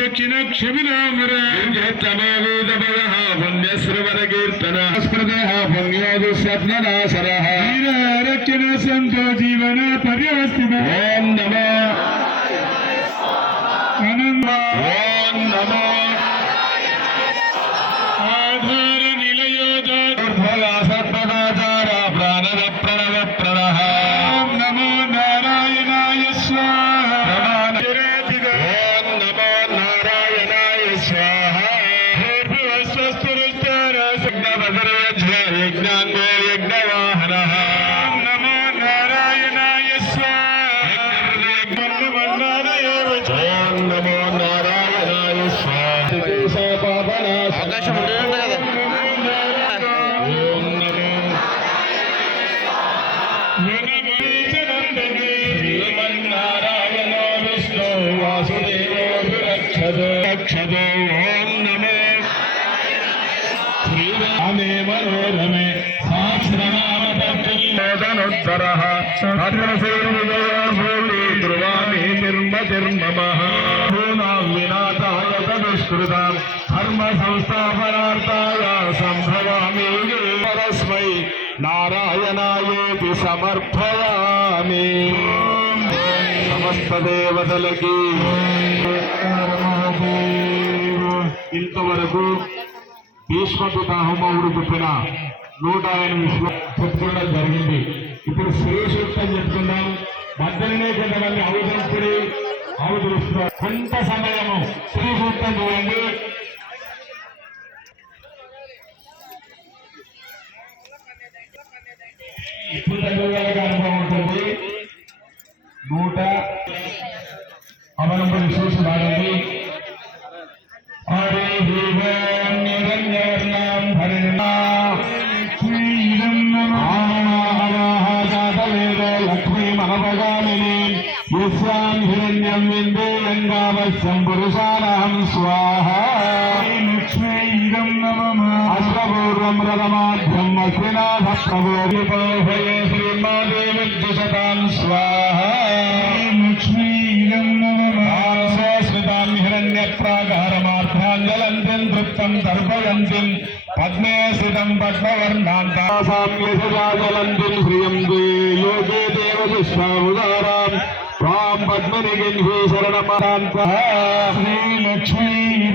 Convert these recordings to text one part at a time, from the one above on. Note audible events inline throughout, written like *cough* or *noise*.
దక్షిణ క్షమినామర పుణ్యశ్రవణ కీర్తన స్మృత పుణ్యోదు స్వప్ననాశర రక్షణ సంతో జీవన పర్యవస్థిత ఓం నమో నిర్మతిర్మమః భూనాం వినాశాయ తదుష్కృతాం. ధర్మ సంస్థాపనార్థాయ సంభవామి పరస్మై నారాయణాయేతి సమర్పయామి. సమస్త దేవతలకి ఇంతవరకు భీష్మపితాహమవుడు చెప్పిన నూట ఎనిమిది చెప్పుకోవడం జరిగింది. ఇప్పుడు శ్రీ చెప్తున్నాం. మధ్యలోనే కొంతమంది అవసరం అవతరిస్తున్నారు కొంత సమయము శ్రీ సూక్తం చూడండి ఇప్పుడు చదివేవాళ్ళకి అనుభవం ఉంటుంది నూట అవలంబ విశేష వాడండి హరి अश्वपूर्वमृतमाभ्यमश्विनाथप्रभो विपोभये श्रीमादेवद्विषतां स्वाहा लक्ष्मीदं नमस्मितां हिरण्यप्राकारमार्थाञ्जलन्तिं तृप्तं तर्पयन्तिं पद्मे स्थितं पद्मवर्णान्तासां यशजाजलन्तिं श्रियं द्वे योगे देवशिष्टामुदारां त्वां पद्मनिगिन्हे शरणपरान्ता श्रीलक्ष्मी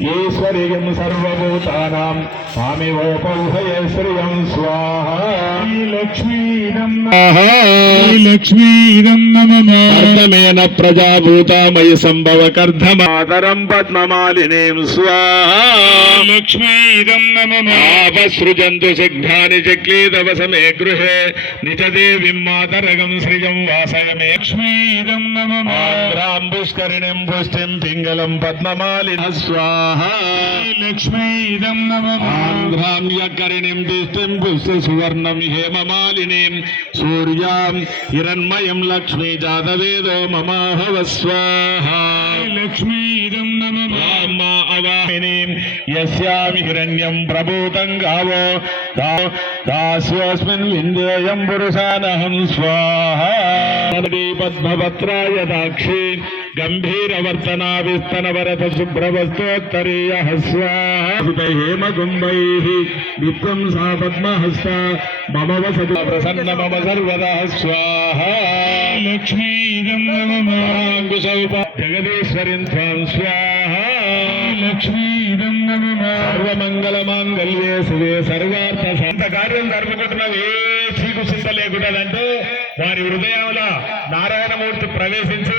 ఈశ్వరీయం సర్వభూతానాం స్వామివోపౌహయ శ్రియం స్వాహా శ్రీలక్ష్మీరం శ్రీలక్ష్మీరం నమ. అర్ధమేన ప్రజాభూతమయ సంభవ కర్ధమాతరం పద్మమాలినీం స్వాహా. లక్ష్మీరం నమ. ఆపసృజంతు శిఘ్నాని చక్లీదవసమే గృహే. నిజదేవిం మాతరగం శ్రియం వాసయమే. లక్ష్మీరం నమ. ఆంధ్రాం పుష్కరిణిం పుష్టిం పింగళం పద్మమాలిన స్వాహా. ലക്ഷ്മീതം നവമാന്ദ്രാമ്യകരിണിം ദീഷ്ടിം പുഷ്പസുവർണം ഹേമമാലിനീം സൂര്യാം ഹിരൺമയം ലക്ഷ്മി ജാതവേദോ മമാഹവസ്വാഹ ലക്ഷ്മീതം നമമാവാഹിനീം യസ്യാം ഹിരണ്യം പ്രഭൂതം ഗാവോ ദാസ്യോസ്മിൻ വിന്ദേയം പുരുഷാനഹം സ്വാഹ പത്മപത്രായ ദാക്ഷീ దా- దాస్యోస్మిన్ విందేయం పురుషానహం స్వాహా పద్మపత్రాయ దాక్షి గంభీరవర్తనా విస్తనవరత శుభ్రవస్తోత్తరీయ స్వాహ హేమగుంభై నిత్యం సా పద్మహస్త మమ వసతి ప్రసన్న మమ సర్వదా స్వాహా. లక్ష్మీరం జగదీశ్వరిం త్వాం స్వాహా. లక్ష్మీరం నమ. సర్వమంగళ మాంగళ్యే శివే సర్వార్థ సంత కార్యం జరుపుకుంటున్నది ఏ చీకు చింత లేకుండాదంటే వారి హృదయంలో నారాయణమూర్తి ప్రవేశించి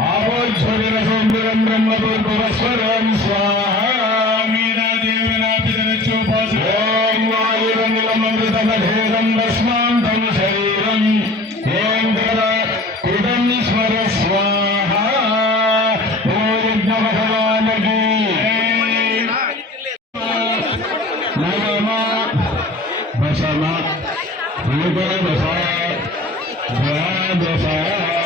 बसा बसा बसा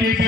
ಟಿವಿ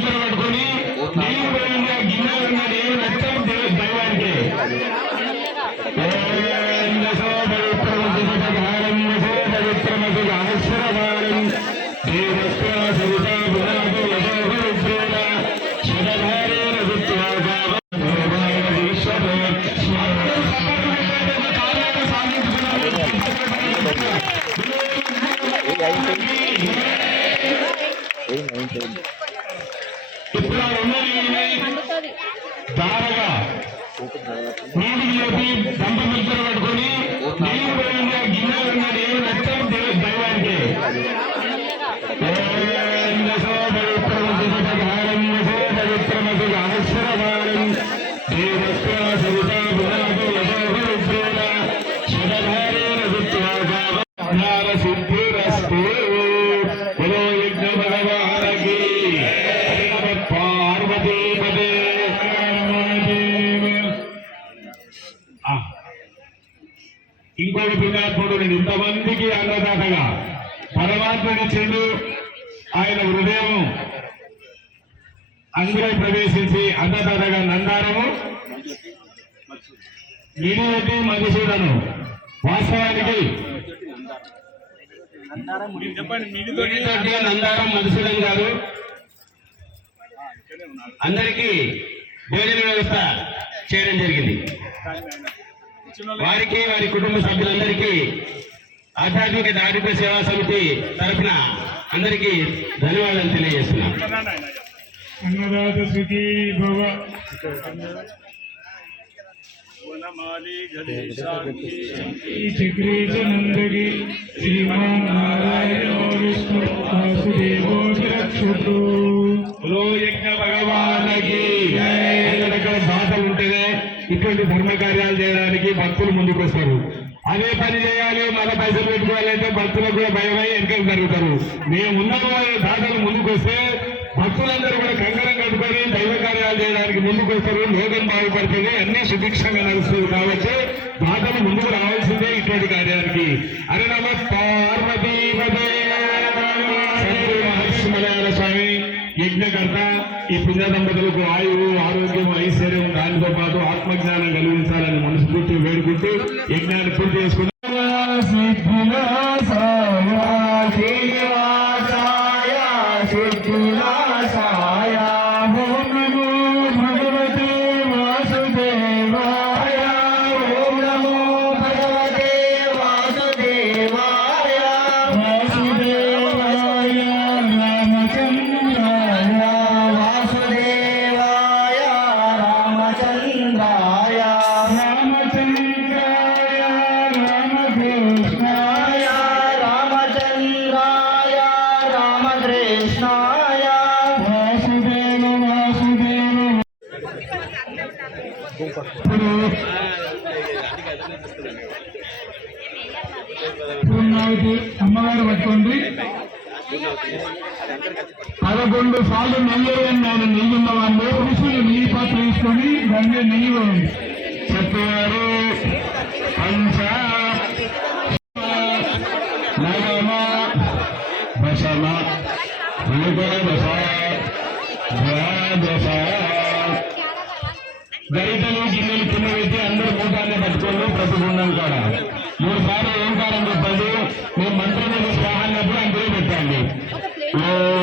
దారగా నీటికి లేపి దంపతులు చేసి అన్నదాతగా నందారము. నిడియటి మధుసూదను వాస్తవానికి నందారం మధుసూదన్ గారు అందరికీ భోజన వ్యవస్థ చేయడం జరిగింది. వారికి వారి కుటుంబ సభ్యులందరికీ ఆధ్యాత్మిక దారిద్ర సేవా సమితి తరఫున అందరికీ ధన్యవాదాలు తెలియజేస్తున్నాం. భగవానకి ఉంటేనే ఇటువంటి ధర్మ కార్యాలు చేయడానికి భక్తులు ముందుకు వస్తారు అదే పని చేయాలి మన పైసలు పెట్టుకోవాలంటే భక్తులకు కూడా భయమై వెనకలు జరుగుతారు. మేము ఉన్నాము దాతలు ముందుకు వస్తే భక్తులందరూ కూడా కంకణం కట్టుకొని దైవ కార్యాలు చేయడానికి ముందుకు వస్తారు లోకం బాగుపడుతుంది అన్ని సుభిక్షంగా నడుస్తుంది కాబట్టి బాధలు ముందుకు రావాల్సిందే ఇటువంటి కార్యానికి. అరే నమ పార్వతీ స్వామి యజ్ఞకర్త ఈ పుణ్య దంపతులకు ఆయువు ఆరోగ్యం ఐశ్వర్యం దానితో పాటు ఆత్మజ్ఞానం కలిగించాలని మనస్ఫూర్తి వేడుకుంటూ యజ్ఞాన్ని పూర్తి చేసుకుంటూ పదకొండు సార్లు నెయ్యి నేను నెయ్యి ఉన్న వాళ్ళు పురుషులు నెయ్యి పాత్ర తీసుకొని దాన్ని నెయ్యి వేయండి చెప్పారు పంచ Thank *laughs* you.